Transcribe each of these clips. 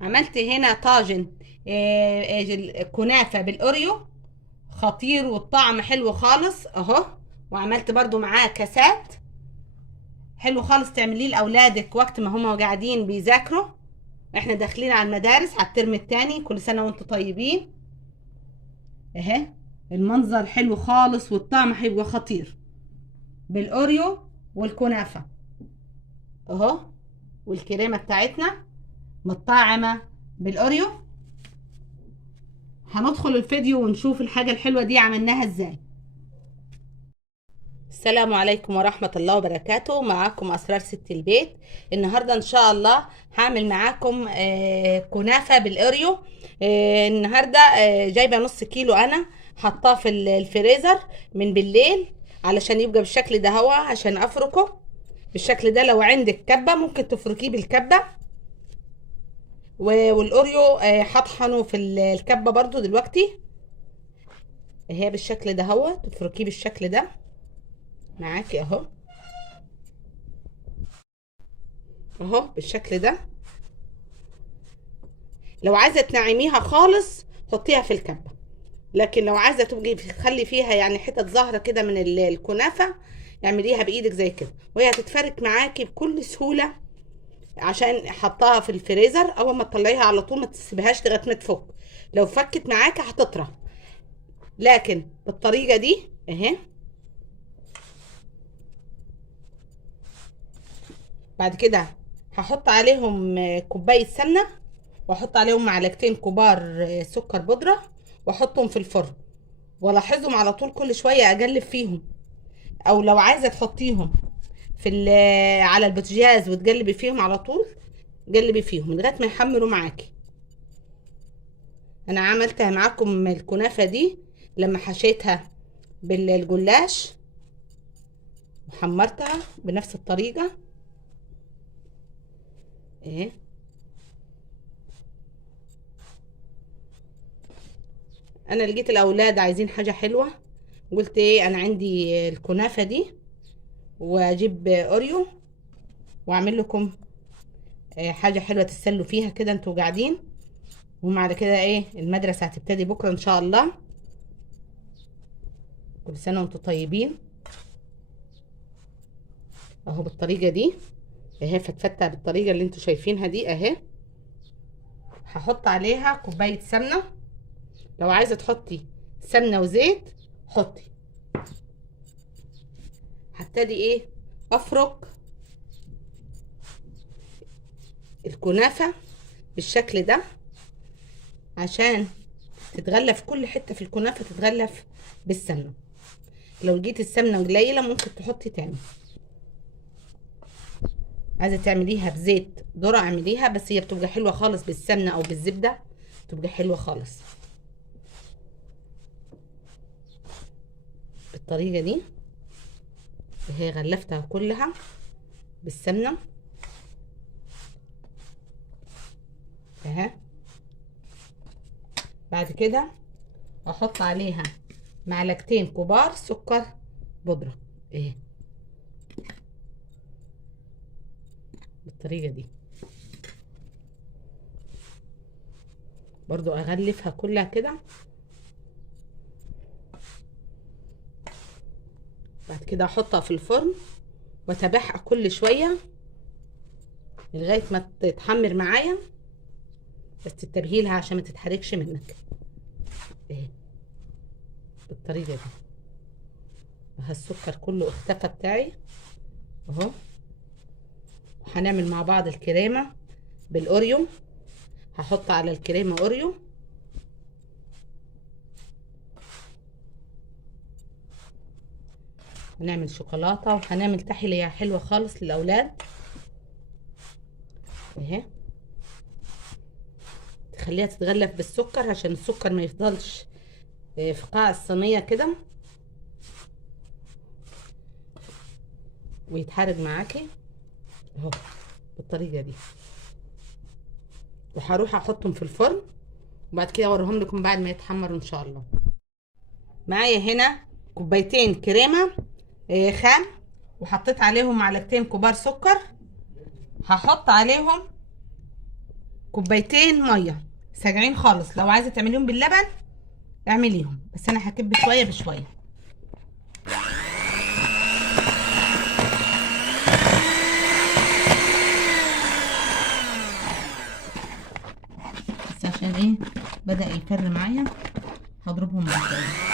عملت هنا طاجن كنافة بالاوريو، خطير والطعم حلو خالص اهو. وعملت برضو معاه كاسات، حلو خالص تعمليه لاولادك وقت ما هما قاعدين بيذاكروا. احنا داخلين على المدارس على الترم التاني، كل سنة وانتم طيبين. اهي المنظر حلو خالص والطعم هيبقى خطير بالاوريو والكنافة اهو. والكريمة بتاعتنا متطعمة بالاوريو. هندخل الفيديو ونشوف الحاجة الحلوة دي عملناها ازاي. السلام عليكم ورحمة الله وبركاته، معاكم أسرار ست البيت. النهاردة إن شاء الله هعمل معاكم كنافة بالأوريو. النهاردة جايبة نص كيلو، أنا حطاه في الفريزر من بالليل علشان يبقى بالشكل ده، هو عشان أفركه بالشكل ده. لو عندك كبة ممكن تفركيه بالكبة، والأوريو هطحنه في الكبة برضو دلوقتي. هي بالشكل ده، هو تفركيه بالشكل ده معاكي اهو، اهو بالشكل ده. لو عايزه تنعميها خالص حطيها في الكبه، لكن لو عايزه تبقي تخلي فيها يعني حتت زهره كده من الكنافه، اعمليها بايدك زي كده وهي هتتفرك معاكي بكل سهوله. عشان حطها في الفريزر، اول ما تطلعيها على طول ما تسيبهاش لغايه ما تفك. لو فكت معاكي هتطرى، لكن بالطريقه دي اهي. بعد كده هحط عليهم كوبايه سمنه، واحط عليهم معلقتين كبار سكر بودره، واحطهم في الفرن. والاحظهم على طول كل شويه اقلب فيهم، او لو عايزه تحطيهم في على البوتاجاز وتقلبي فيهم على طول، قلبي فيهم لغايه ما يحمروا معاكي. انا عملتها معاكم الكنافه دي لما حشيتها بالجلاش وحمرتها بنفس الطريقه اهي. انا لقيت الاولاد عايزين حاجه حلوه، قلت ايه انا عندي الكنافه دي، واجيب اوريو واعمل لكم حاجه حلوه تتسلوا فيها كده انتوا قاعدين. وبعد كده ايه المدرسه هتبتدي بكره ان شاء الله. كل سنه وانتوا طيبين. اهو بالطريقه دي اهي، فتفتها بالطريقه اللي انتوا شايفينها دي اهي. هحط عليها كوبايه سمنه، لو عايزه تحطي سمنه وزيت حطي. هبتدي ايه افرك الكنافه بالشكل ده عشان تتغلف كل حته في الكنافه، تتغلف بالسمنه. لو لقيت السمنه قليله ممكن تحطي تاني. عايزه تعمليها بزيت ذره اعمليها، بس هي بتبقى حلوه خالص بالسمنه او بالزبده، بتبقى حلوه خالص بالطريقه دي. هي غلفتها كلها بالسمنه اهي. بعد كده احط عليها معلقتين كبار سكر بودره اهي بالطريقه دي. برضو اغلفها كلها كده. بعد كده احطها في الفرن واتابعها كل شويه لغايه ما تتحمر معايا، بس تتبهيلها عشان ما تتحرقش منك اهي بالطريقه دي. السكر كله اختفى بتاعي اهو. وهنعمل مع بعض الكريمه بالاوريو. هحط على الكريمه اوريو، ونعمل شوكولاته، وهنعمل تحليه حلوه خالص للاولاد اهي. تخليها تتغلف بالسكر عشان السكر ما يفضلش في قاع الصينيه كده ويتحرق معاكي اهو بالطريقه دي. وهروح احطهم في الفرن، وبعد كده اوريهم لكم بعد ما يتحمروا ان شاء الله. معايا هنا كوبايتين كريمه خام، وحطيت عليهم معلقتين كبار سكر. هحط عليهم كوبايتين ميه ساقعين خالص. لو عايزه تعمليهم باللبن اعمليهم، بس انا هكب شويه بشويه. بس عشان ايه بدأ يفر معايا هضربهم بشويه.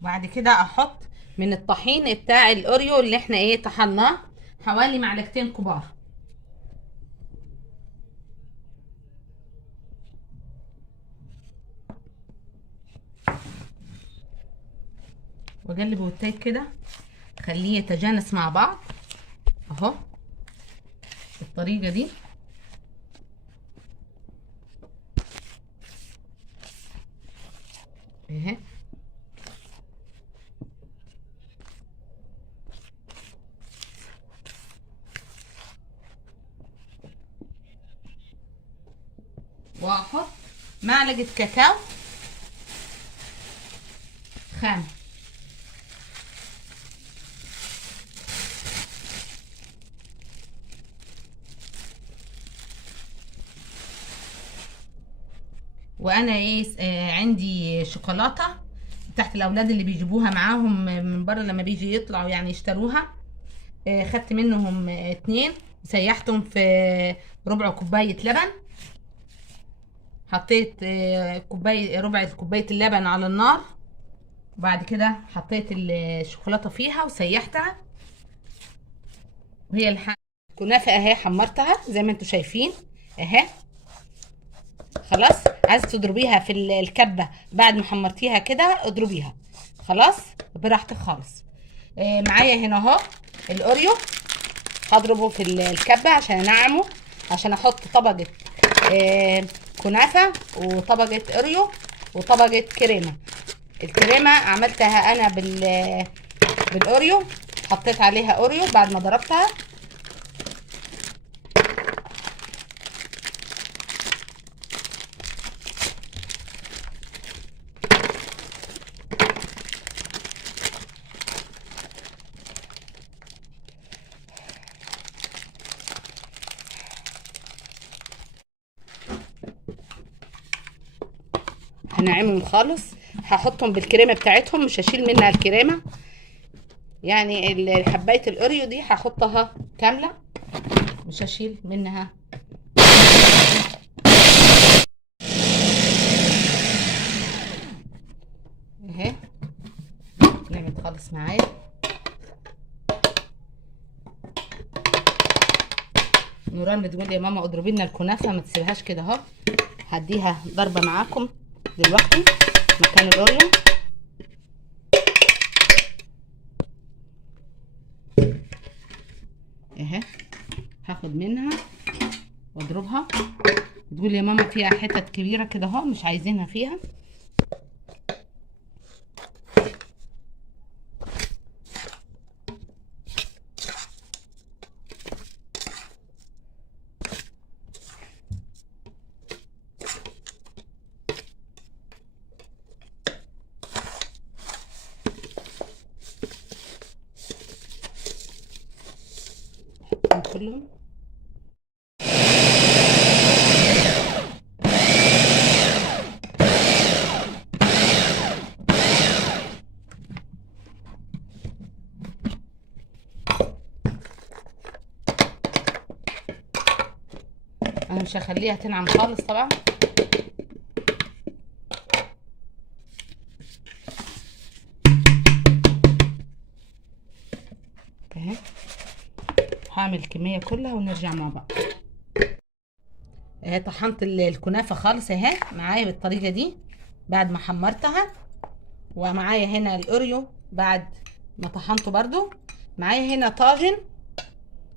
وبعد كده احط من الطحين بتاع الاوريو اللي احنا ايه طحناه حوالي معلقتين كبار. واقلب والتايب كده خليه يتجانس مع بعض اهو بالطريقه دي. اهي واحط معلقه كاكاو خام. وانا ايه عندي شوكولاته تحت الاولاد اللي بيجيبوها معاهم من بره لما بيجي يطلعوا يعني يشتروها. خدت منهم 2 سيحتهم في ربع كوبايه لبن. حطيت كوبايه ربع كوبايه اللبن على النار، وبعد كده حطيت الشوكولاته فيها وسيحتها. وهي الكنافه اهي حمرتها زي ما انتم شايفين اهي. خلاص عايزه تضربيها في الكبه بعد ما حمرتيها كده اضربيها خلاص براحتك خالص. معايا هنا اهو الاوريو هضربه في الكبه عشان انعمه، عشان احط طبقه كنافه وطبقه اوريو وطبقه كريمه. الكريمه عملتها انا بالاوريو، حطيت عليها اوريو بعد ما ضربتها. هنعمهم خالص، هحطهم بالكريمه بتاعتهم، مش هشيل منها الكريمه. يعني حبايه الاوريو دي هحطها كامله مش هشيل منها. اهي نعمت خالص معايا. نوران بتقول يا ماما اضربي لنا الكنافه ما تسيبهاش كده اهو. هديها ضربه معاكم دلوقتي مكان الاوريو. اهي هاخد منها واضربها. بتقول يا ماما فيها حتت كبيره كده اهو مش عايزينها فيها. كلهم انا مش هخليها تنعم خالص طبعا. اهي. هعمل الكميه كلها ونرجع مع بعض. اهي طحنت الكنافه خالص اهي معايا بالطريقه دي بعد ما حمرتها. ومعايا هنا الاوريو بعد ما طحنته برضو. معايا هنا طاجن،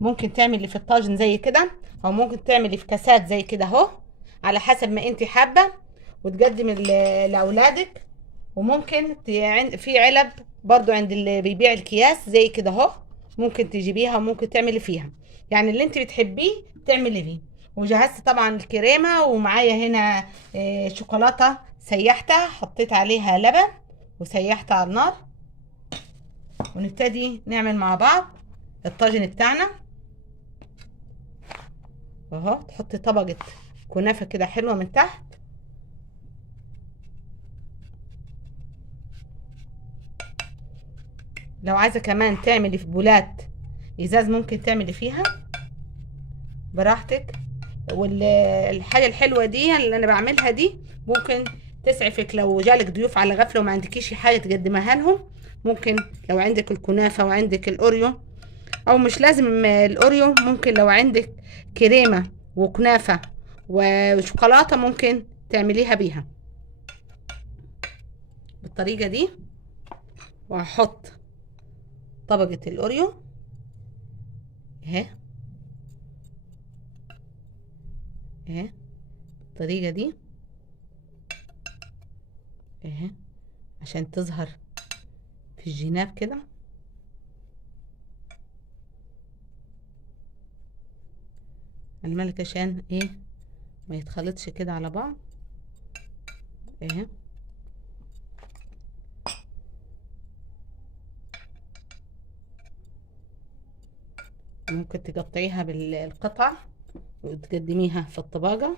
ممكن تعملي في الطاجن زي كده او ممكن تعملي في كاسات زي كده اهو، على حسب ما انت حابه، وتقدم لاولادك. وممكن في علب برضو عند اللي بيبيع الكياس زي كده اهو، ممكن تجيبيها وممكن تعملي فيها، يعني اللي انت بتحبيه تعملي فيه. وجهزت طبعا الكريمه، ومعايا هنا شوكولاته سيحتها، حطيت عليها لبن وسيحتها على النار. ونبتدي نعمل مع بعض الطاجن بتاعنا اهو. تحطي طبقه كنافه كده حلوه من تحت، لو عايزه كمان تعملي في بولات ازاز ممكن تعملي فيها براحتك. والحاجه الحلوه دي اللي انا بعملها دي ممكن تسعفك لو جالك ضيوف على غفله وما عندكيش حاجه تقدمها لهم. ممكن لو عندك الكنافه وعندك الاوريو، او مش لازم الاوريو، ممكن لو عندك كريمه وكنافه وشوكولاته ممكن تعمليها بيها بالطريقه دي. وهحط طبقه الاوريو اهي اهي بالطريقه دي اهي، عشان تظهر في الجناب كده. الملك عشان ايه ما يتخلطش كده على بعض اهي. ممكن تقطعيها بالقطع وتقدميها في الطباقة،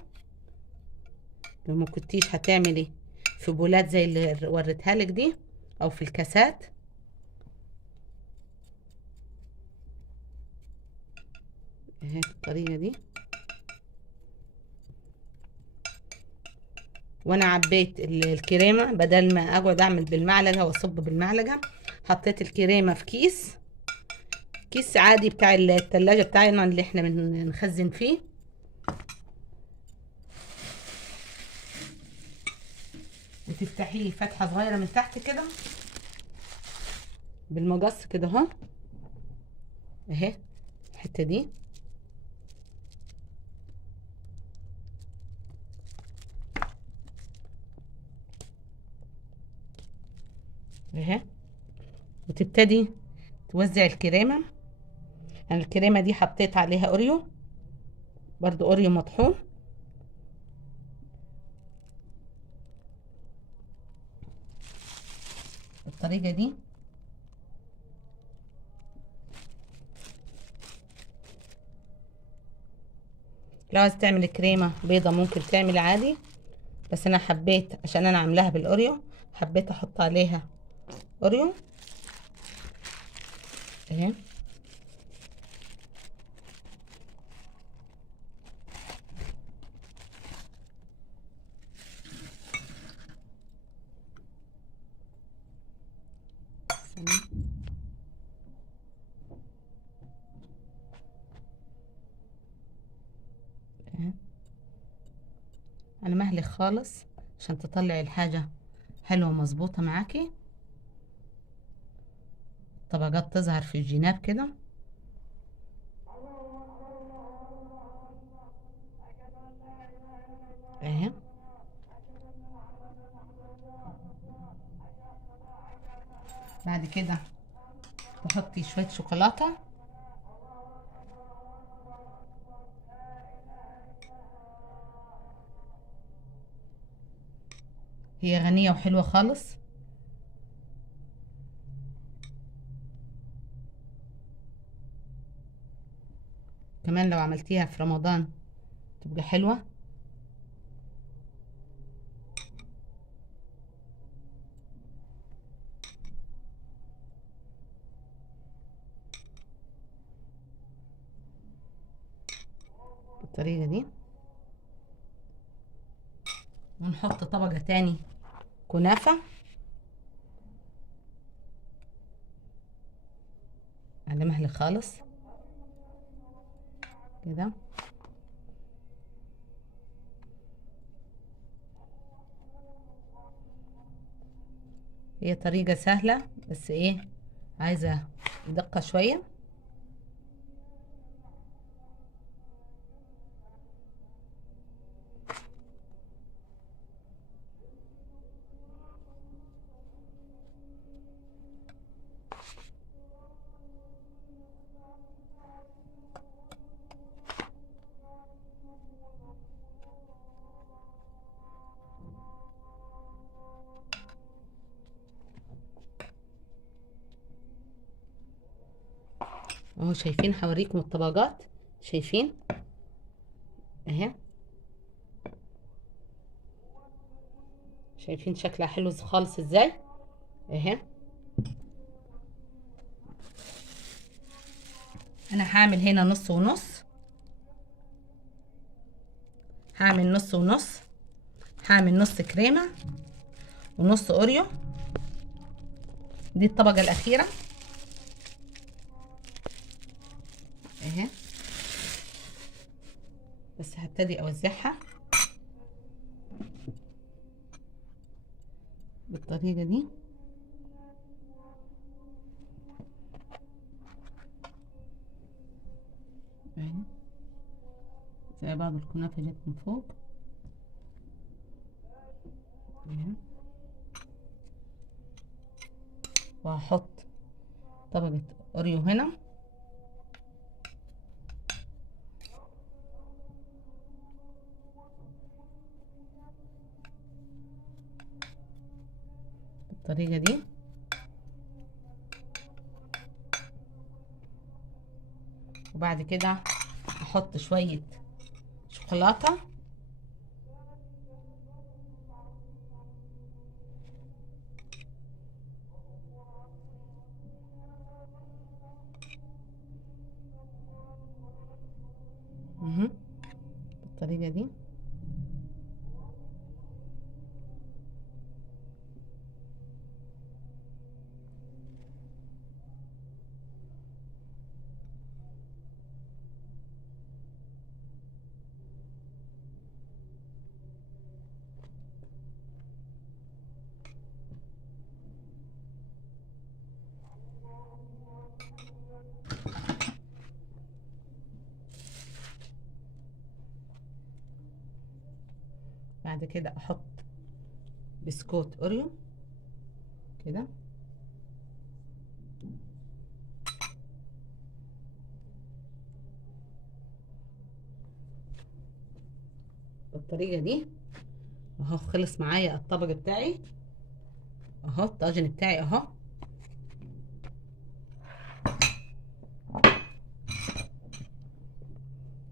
لو ما كنتيش هتعملي في بولات زي اللي وريتها لك دي او في الكاسات اهي بالطريقة دي. وانا عبيت الكريمة، بدل ما اقعد اعمل بالمعلقة واصب بالمعلقة، حطيت الكريمة في كيس عادي بتاع التلاجة بتاعنا اللي احنا بنخزن فيه. وتفتحيه فتحة صغيرة من تحت كده بالمقص كده اهو اهي الحتة دي اهي. وتبتدي توزع الكريمة. انا الكريمة دي حطيت عليها اوريو، برضو اوريو مطحون بالطريقة دي. لو عايز تعمل كريمة بيضة ممكن تعمل عادي، بس انا حبيت عشان انا عاملاها بالاوريو حبيت احط عليها اوريو اهي. اهي انا مهلك خالص عشان تطلعي الحاجة حلوة مظبوطة معاكي، طبقات تظهر في الجناب كده اهي. بعد كده تحطي شوية شوكولاتة هي غنية وحلوة خالص. كمان لو عملتيها في رمضان تبقى حلوة. بالطريقة دي. ونحط طبقة تاني كنافة على مهل خالص كده. هي طريقة سهلة بس ايه، عايزة دقة شوية. اهو شايفين، هوريكم الطبقات، شايفين اهي، شايفين شكلها حلو خالص ازاي اهي. انا هعمل هنا نص ونص، هعمل نص ونص، هعمل نص كريمة ونص اوريو. دي الطبقة الاخيرة اهي، بس هبتدي اوزعها بالطريقة دي اهي، زي بعض الكنافة جت من فوق اهي. وهحط طبقة اوريو هنا، بالطريقة دي. وبعد كده احط شوية شوكولاتة اهي، بالطريقة دي. بعد كده احط بسكوت اوريو كده بالطريقة دي. اهو خلص معايا الطبق بتاعي اهو، الطاجن بتاعي اهو.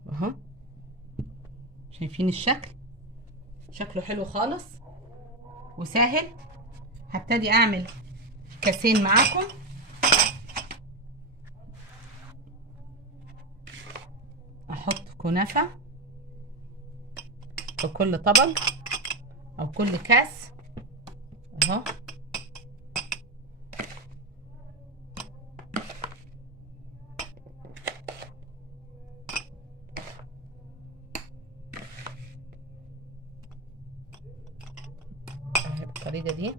اهو شايفين الشكل، شكله حلو خالص وسهل. هبتدي اعمل كاسين معاكم. احط كنافة في كل طبق او كل كاس اهو. بالطريقة دي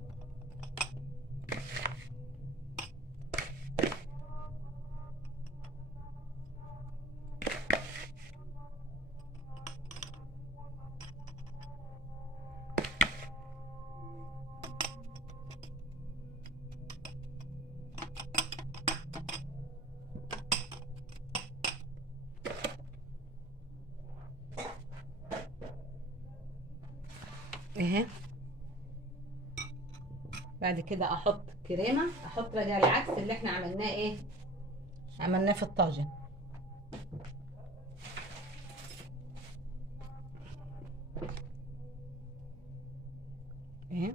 اهي. بعد كده احط كريمة، احط بقى العكس اللي احنا عملناه ايه، عملناه في الطاجن اهي.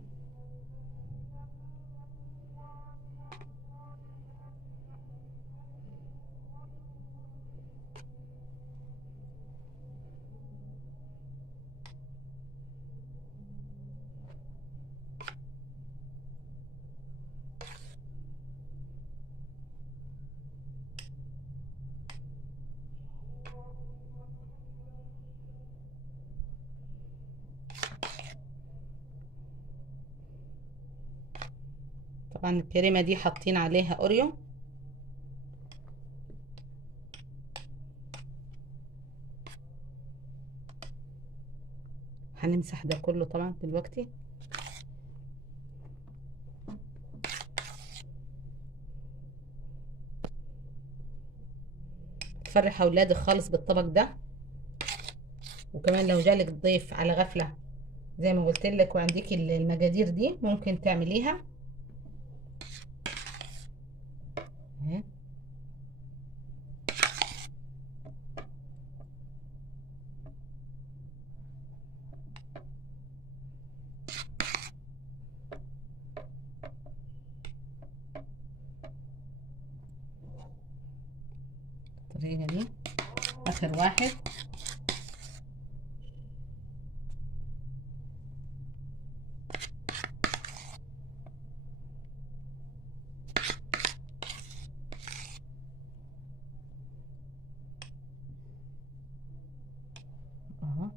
طبعا الكريمة دي حاطين عليها اوريو. هنمسح ده كله طبعا دلوقتي. تفرح اولادك خالص بالطبق ده. وكمان لو جالك ضيف على غفلة زي ما قلت لك وعندك المقادير دي ممكن تعمليها اهي. الطريقة دي اخر واحد. اهو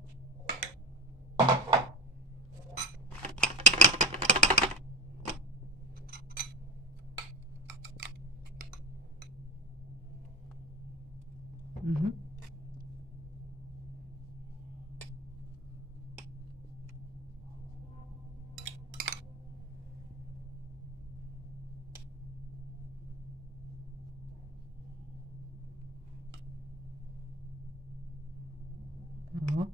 مهم. اهو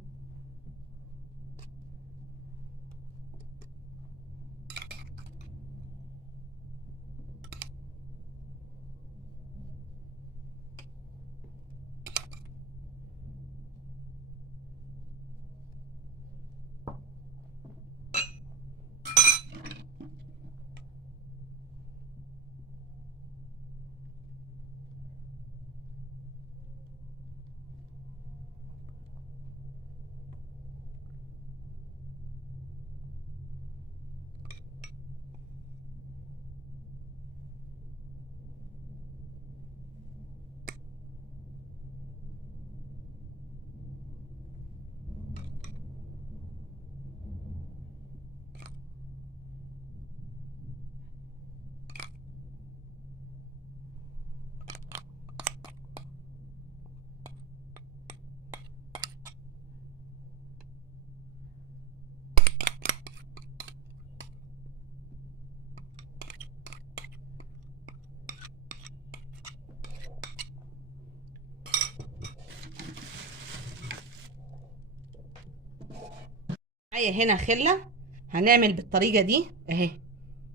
معايا هنا خلة. هنعمل بالطريقة دي اهي،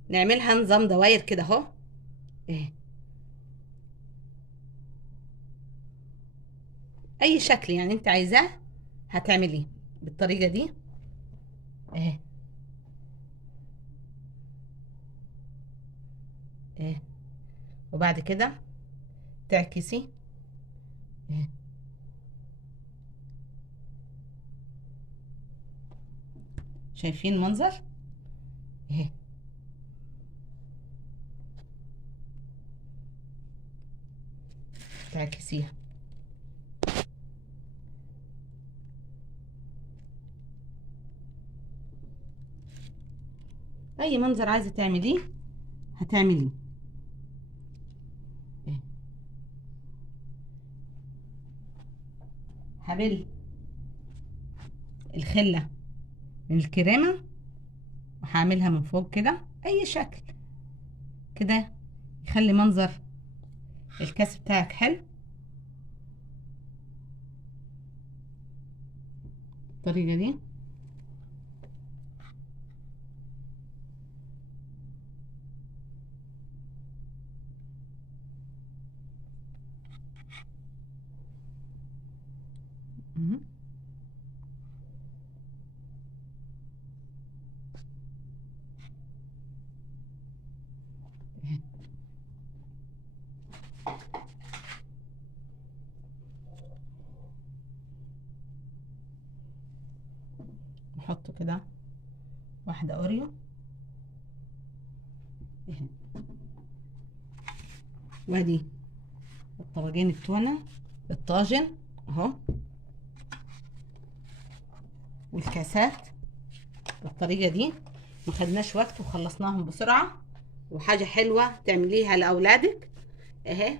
نعملها نظام دواير كده اهو اهي، اي شكل يعني انت عايزاه هتعمليه بالطريقة دي اهي اهي. وبعد كده تعكسي اهي، شايفين المنظر اهي. تعكسيها اي منظر عايزه تعمليه هتعمليه اهي. هبل الخله من الكريمه وهعملها من فوق كده اي شكل كده يخلي منظر الكاس بتاعك حلو. الطريقه دي مهم. اهي. نحط كده واحده اوريو اهي. وادي الطبقين التونه الطاجن اهو والكاسات بالطريقه دي. ما خدناش وقت وخلصناهم بسرعه وحاجة حلوة تعمليها لأولادك اهي.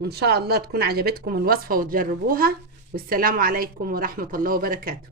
وإن شاء الله تكون عجبتكم الوصفة وتجربوها. والسلام عليكم ورحمة الله وبركاته.